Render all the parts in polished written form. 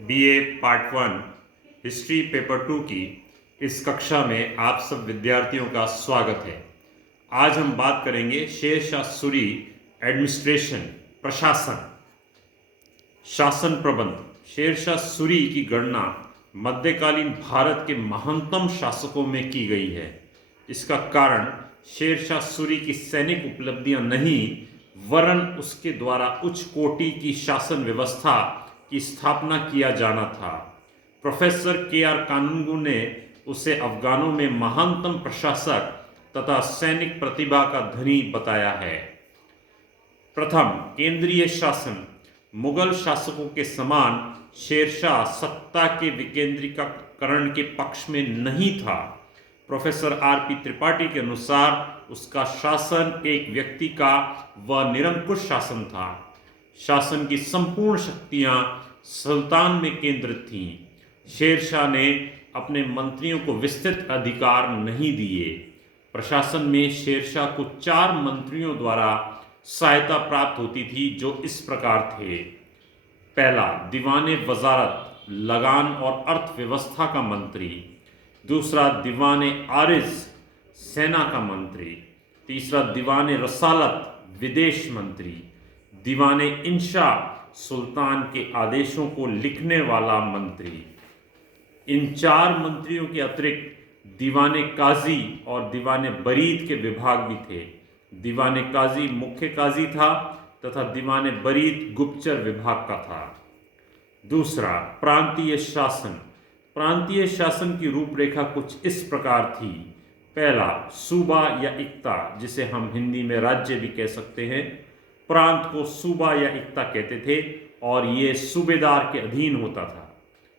BA part 1 history paper 2 की इस कक्षा में आप सब विद्यार्थियों का स्वागत है। आज हम बात करेंगे शेर शाह सूरी एडमिनिस्ट्रेशन, प्रशासन, शासन प्रबंध। शेर शाह सूरी की गणना मध्यकालीन भारत के महानतम शासकों में की गई है। इसका कारण शेर शाह सूरी की सैनिक उपलब्धियां नहीं, वरन उसके द्वारा उच्च कोटि की शासन व्यवस्था की स्थापना किया जाना था। Professor KR. कानूनगो ने उसे अफगानों में महानतम प्रशासक तथा सैनिक प्रतिभा का धनी बताया है। प्रथम, केंद्रीय शासन। मुगल शासकों के समान शेरशाह सत्ता के विकेंद्रीकरण के पक्ष में नहीं था। Professor RP. त्रिपाठी के अनुसार उसका शासन एक व्यक्ति का व निरंकुश शासन था। शासन की संपूर्ण शक्तियां सुल्तान में केंद्रित थीं। शेरशाह ने अपने मंत्रियों को विस्तृत अधिकार नहीं दिए। प्रशासन में शेरशाह को 4 मंत्रियों द्वारा सहायता प्राप्त होती थी, जो इस प्रकार थे। पहला, दीवाने वजारत, लगान और अर्थव्यवस्था का मंत्री। दूसरा, दीवाने आरिज, सेना का मंत्री। तीसरा, दीवाने रसालत, विदेश मंत्री। दीवाने इंशा, सुल्तान के आदेशों को लिखने वाला मंत्री। इन 4 मंत्रियों के अतिरिक्त दीवाने काजी और दीवाने बरीद के विभाग भी थे। दीवाने काजी मुख्य काजी था तथा दीवाने बरीद गुप्तचर विभाग का था। दूसरा, प्रांतीय शासन। प्रांतीय शासन की रूपरेखा कुछ इस प्रकार थी। पहला, सूबा या इक्ता, जिसे हम हिंदी में राज्य भी कह सकते हैं। प्रांत को सूबा या इक्ता कहते थे और ये सूबेदार के अधीन होता था।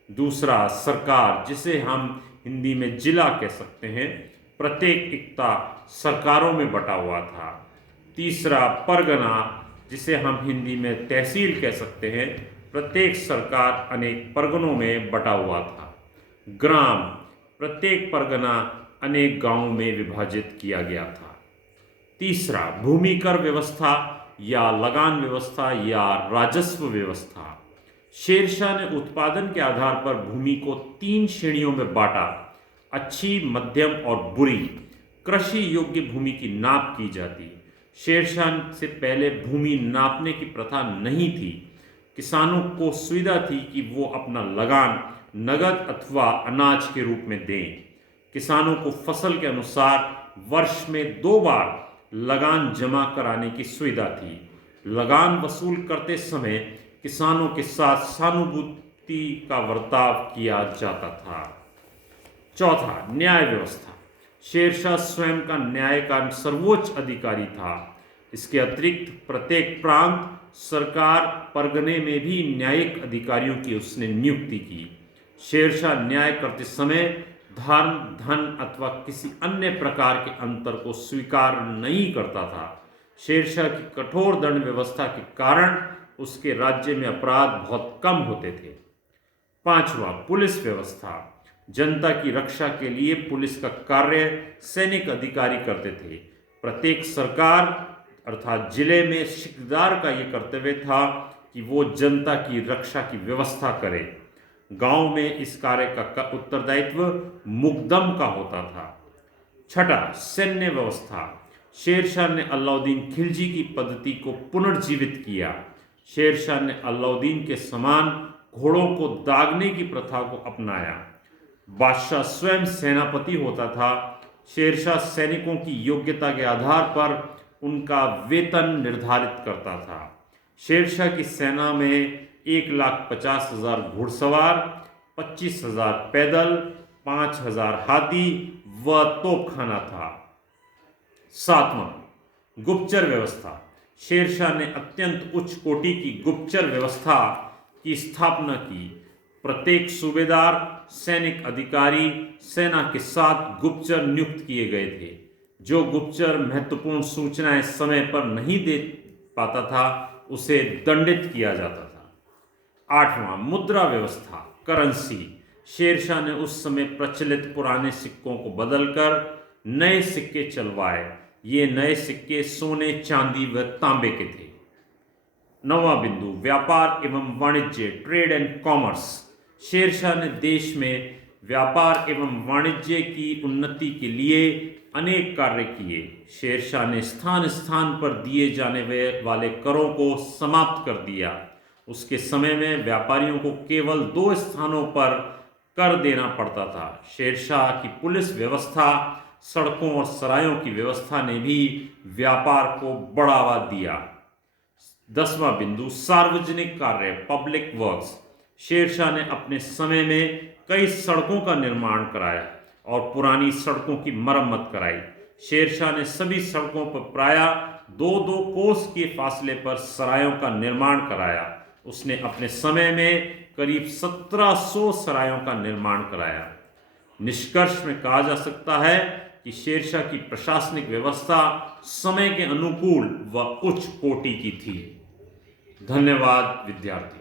दूसरा, सरकार, जिसे हम हिंदी में जिला कह सकते हैं। प्रत्येक इक्ता सरकारों में बटा हुआ था। तीसरा, परगना, जिसे हम हिंदी में तहसील कह सकते हैं। प्रत्येक सरकार अनेक परगनों में बटा हुआ था। ग्राम, प्रत्येक परगना अनेक गांवों में विभाजित किया गया था। तीसरा, भूमि कर व्यवस्था या लगान व्यवस्था या राजस्व व्यवस्था। शेरशाह ने उत्पादन के आधार पर भूमि को 3 श्रेणियों में बांटा: अच्छी, मध्यम और बुरी। कृषि योग्य भूमि की नाप की जाती। शेरशाह से पहले भूमि नापने की प्रथा नहीं थी। किसानों को सुविधा थी कि वो अपना लगान नगद अथवा अनाज के रूप में दें। किसानों को फसल के अनुसार वर्ष में 2 बार लगान जमा कराने की सुविधा थी। लगान वसूल करते समय किसानों के साथ सहानुभूति का बर्ताव किया जाता था। चौथा, न्याय व्यवस्था। शेरशाह स्वयं का न्याय का सर्वोच्च अधिकारी था। इसके अतिरिक्त प्रत्येक प्रांत, सरकार, परगने में भी न्यायिक अधिकारियों की उसने नियुक्ति की। शेरशाह न्याय करते समय धर्म, धन अथवा किसी अन्य प्रकार के अंतर को स्वीकार नहीं करता था। शेरशाह की कठोर दंड व्यवस्था के कारण उसके राज्य में अपराध बहुत कम होते थे। पांचवा, पुलिस व्यवस्था। जनता की रक्षा के लिए पुलिस का कार्य सैनिक अधिकारी करते थे। प्रत्येक सरकार अर्थात जिले में सिकदार का यह कर्तव्य था कि वो जनता की रक्षा की व्यवस्था करे। गांव में इस कार्य का उत्तरदायित्व मुकदम का होता था। छठा, सैन्य व्यवस्था। शेरशाह ने अलाउद्दीन खिलजी की पद्धति को पुनर्जीवित किया। शेरशाह ने अलाउद्दीन के समान घोड़ों को दागने की प्रथा को अपनाया। बादशाह स्वयं सेनापति होता था। शेरशाह सैनिकों की योग्यता के आधार पर उनका वेतन निर्धारित करता था। शेरशाह की सेना में 1,50,000 घुड़सवार, 25,000 पैदल, 5,000 हाथी व तोपखाना था। सातवां, गुप्तचर व्यवस्था। शेरशाह ने अत्यंत उच्च कोटि की गुप्तचर व्यवस्था की स्थापना की। प्रत्येक सूबेदार, सैनिक अधिकारी, सेना के साथ गुप्तचर नियुक्त किए गए थे। जो गुप्तचर महत्वपूर्ण सूचनाएं समय पर नहीं दे पाता था, उसे दंडित किया जाता था। आठवां, मुद्रा व्यवस्था, करेंसी। शेरशाह ने उस समय प्रचलित पुराने सिक्कों को बदलकर नए सिक्के चलवाए। ये नए सिक्के सोने, चांदी व तांबे के थे। 9वां बिंदु, व्यापार एवं वाणिज्य, ट्रेड एंड कॉमर्स। शेरशाह ने देश में व्यापार एवं वाणिज्य की उन्नति के लिए अनेक कार्य किए। शेरशाह ने स्थान स्थान पर दिए जाने वाले करों को समाप्त कर दिया। उसके समय में व्यापारियों को केवल 2 स्थानों पर कर देना पड़ता था। शेरशाह की पुलिस व्यवस्था, सड़कों और सरायों की व्यवस्था ने भी व्यापार को बढ़ावा दिया। 10वां बिंदु, सार्वजनिक कार्य, पब्लिक वर्क्स। शेरशाह ने अपने समय में कई सड़कों का निर्माण कराया और पुरानी सड़कों की मरम्मत कराई। शेरशाह ने सभी सड़कों पर प्रायः 2-2 कोस के फासले पर सरायों का निर्माण कराया। उसने अपने समय में करीब 1700 सरायों का निर्माण कराया। निष्कर्ष में कहा जा सकता है कि शेरशाह की प्रशासनिक व्यवस्था समय के अनुकूल व उच्च कोटि की थी। धन्यवाद विद्यार्थी।